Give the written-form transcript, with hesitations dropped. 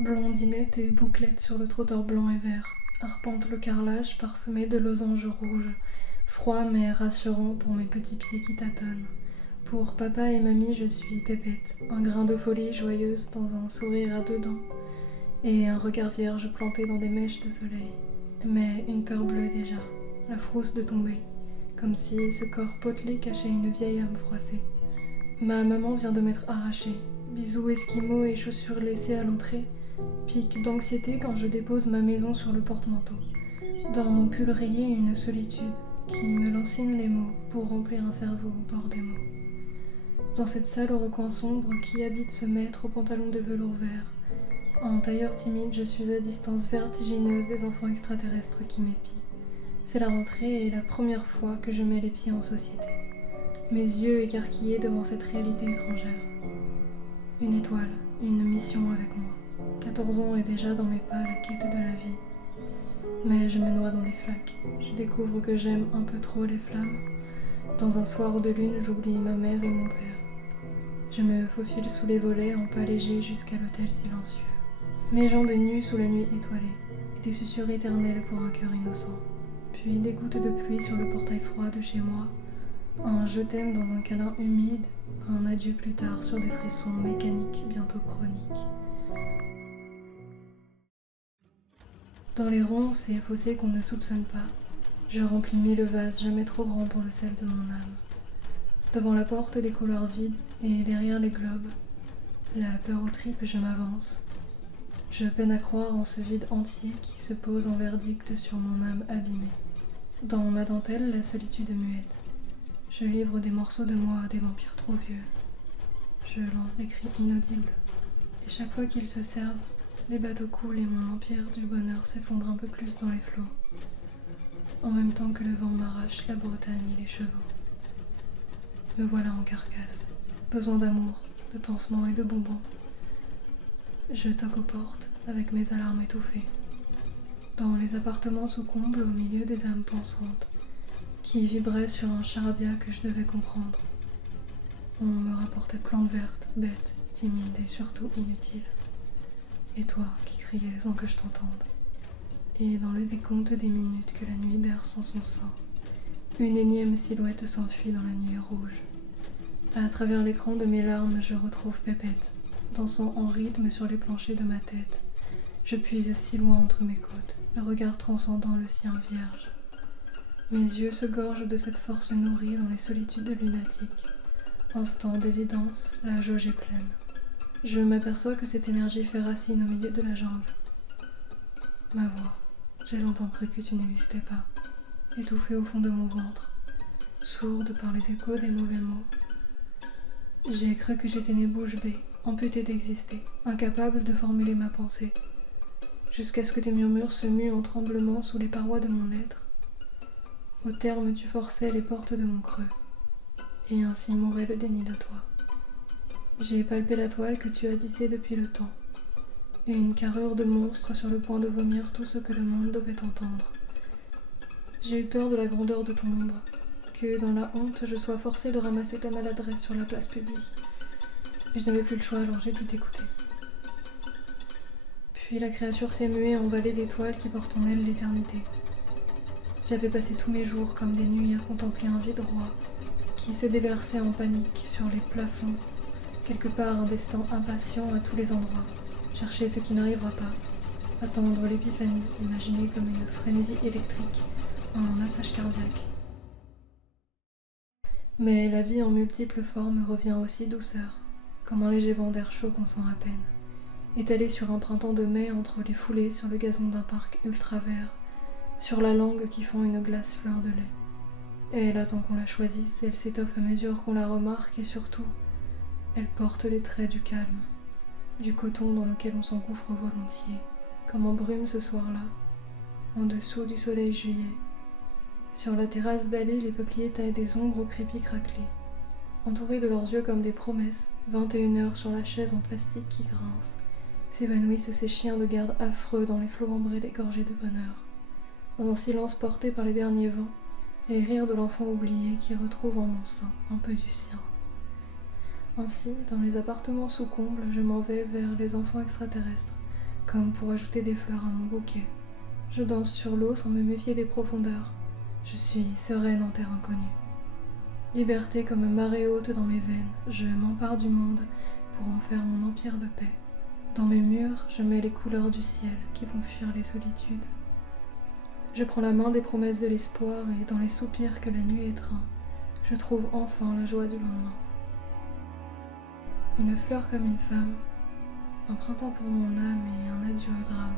Blondinette et Bouclette sur le trottoir blanc et vert arpentent le carrelage parsemé de losanges rouges, froid mais rassurant pour mes petits pieds qui tâtonnent. Pour papa et mamie, je suis Pépette, un grain de folie joyeuse dans un sourire à deux dents, et un regard vierge planté dans des mèches de soleil. Mais une peur bleue déjà, la frousse de tomber, comme si ce corps potelé cachait une vieille âme froissée. Ma maman vient de m'être arrachée, bisous esquimaux et chaussures laissées à l'entrée, pique d'anxiété quand je dépose ma maison sur le porte-manteau. Dans mon pull rayé, une solitude qui me lancine les mots pour remplir un cerveau au bord des mots. Dans cette salle au recoin sombre, qui habite ce maître au pantalon de velours vert? En tailleur timide, je suis à distance vertigineuse des enfants extraterrestres qui m'épient. C'est la rentrée et la première fois que je mets les pieds en société. Mes yeux écarquillés devant cette réalité étrangère. Une étoile, une mission avec moi. 14 ans et déjà dans mes pas la quête de la vie. Mais je me noie dans des flaques. Je découvre que j'aime un peu trop les flammes. Dans un soir de lune, j'oublie ma mère et mon père. Je me faufile sous les volets en pas léger jusqu'à l'hôtel silencieux. Mes jambes nues sous la nuit étoilée, et des susurres éternelles pour un cœur innocent. Puis des gouttes de pluie sur le portail froid de chez moi, un je t'aime dans un câlin humide, un adieu plus tard sur des frissons mécaniques bientôt chroniques. Dans les ronces et fossés qu'on ne soupçonne pas, je remplis 1000 vases jamais trop grands pour le sel de mon âme. Devant la porte des couloirs vides et derrière les globes, la peur aux tripes, je m'avance. Je peine à croire en ce vide entier qui se pose en verdict sur mon âme abîmée. Dans ma dentelle, la solitude muette. Je livre des morceaux de moi à des vampires trop vieux. Je lance des cris inaudibles. Et chaque fois qu'ils se servent, les bateaux coulent et mon empire du bonheur s'effondre un peu plus dans les flots. En même temps que le vent m'arrache la Bretagne et les chevaux. Me voilà en carcasse. Besoin d'amour, de pansements et de bonbons. Je toque aux portes avec mes alarmes étouffées. Dans les appartements sous comble au milieu des âmes pensantes, qui vibraient sur un charabia que je devais comprendre. On me rapportait plantes vertes, bêtes, timides et surtout inutiles. Et toi qui criais sans que je t'entende. Et dans le décompte des minutes que la nuit berce en son sein, une énième silhouette s'enfuit dans la nuit rouge. À travers l'écran de mes larmes, je retrouve Pépette, dansant en rythme sur les planchers de ma tête. Je puise si loin entre mes côtes, le regard transcendant le sien vierge. Mes yeux se gorgent de cette force nourrie dans les solitudes lunatiques. Instant d'évidence, la jauge est pleine. Je m'aperçois que cette énergie fait racine au milieu de la jungle. Ma voix, j'ai longtemps cru que tu n'existais pas, étouffée au fond de mon ventre, sourde par les échos des mauvais mots. J'ai cru que j'étais née bouche bée, amputée d'exister, incapable de formuler ma pensée, jusqu'à ce que tes murmures se muent en tremblements sous les parois de mon être. Au terme, tu forçais les portes de mon creux, et ainsi mourait le déni de toi. J'ai palpé la toile que tu as tissée depuis le temps, et une carrure de monstre sur le point de vomir tout ce que le monde devait entendre. J'ai eu peur de la grandeur de ton ombre, que dans la honte je sois forcée de ramasser ta maladresse sur la place publique. Et je n'avais plus le choix, alors j'ai pu t'écouter. Puis la créature s'est muée en vallée d'étoiles qui portent en elle l'éternité. J'avais passé tous mes jours comme des nuits à contempler un vide roi qui se déversait en panique sur les plafonds, quelque part un destin impatient à tous les endroits, chercher ce qui n'arrivera pas, attendre l'épiphanie, imaginée comme une frénésie électrique, un massage cardiaque. Mais la vie en multiples formes revient aussi douceur, comme un léger vent d'air chaud qu'on sent à peine, étalé sur un printemps de mai entre les foulées sur le gazon d'un parc ultra vert, sur la langue qui fond une glace fleur de lait. Et elle attend qu'on la choisisse, elle s'étoffe à mesure qu'on la remarque et surtout, elle porte les traits du calme, du coton dans lequel on s'engouffre volontiers, comme en brume ce soir-là, en dessous du soleil juillet. Sur la terrasse d'allée, les peupliers taillent des ombres au crépi craquelé, entourés de leurs yeux comme des promesses, 21 heures sur la chaise en plastique qui grince, s'évanouissent ces chiens de garde affreux dans les flots ambrés dégorgés de bonheur. Dans un silence porté par les derniers vents, les rires de l'enfant oublié qui retrouve en mon sein un peu du sien. Ainsi, dans les appartements sous comble, je m'en vais vers les enfants extraterrestres, comme pour ajouter des fleurs à mon bouquet. Je danse sur l'eau sans me méfier des profondeurs. Je suis sereine en terre inconnue. Liberté comme marée haute dans mes veines, je m'empare du monde pour en faire mon empire de paix. Dans mes murs, je mets les couleurs du ciel qui font fuir les solitudes. Je prends la main des promesses de l'espoir et dans les soupirs que la nuit étreint, je trouve enfin la joie du lendemain. Une fleur comme une femme, un printemps pour mon âme et un adieu au drame.